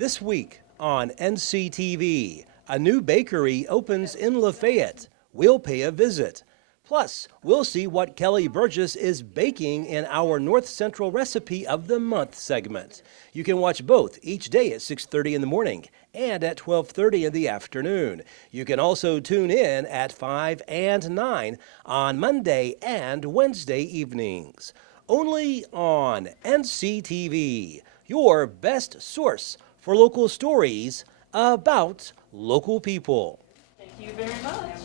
This week on NCTV, a new bakery opens in Lafayette. We'll pay a visit. Plus, we'll see what Kelly Burgess is baking in our North Central Recipe of the Month segment. You can watch both each day at 6:30 in the morning and at 12:30 in the afternoon. You can also tune in at 5 and 9 on Monday and Wednesday evenings. Only on NCTV, your best source for local stories about local people. Thank you very much.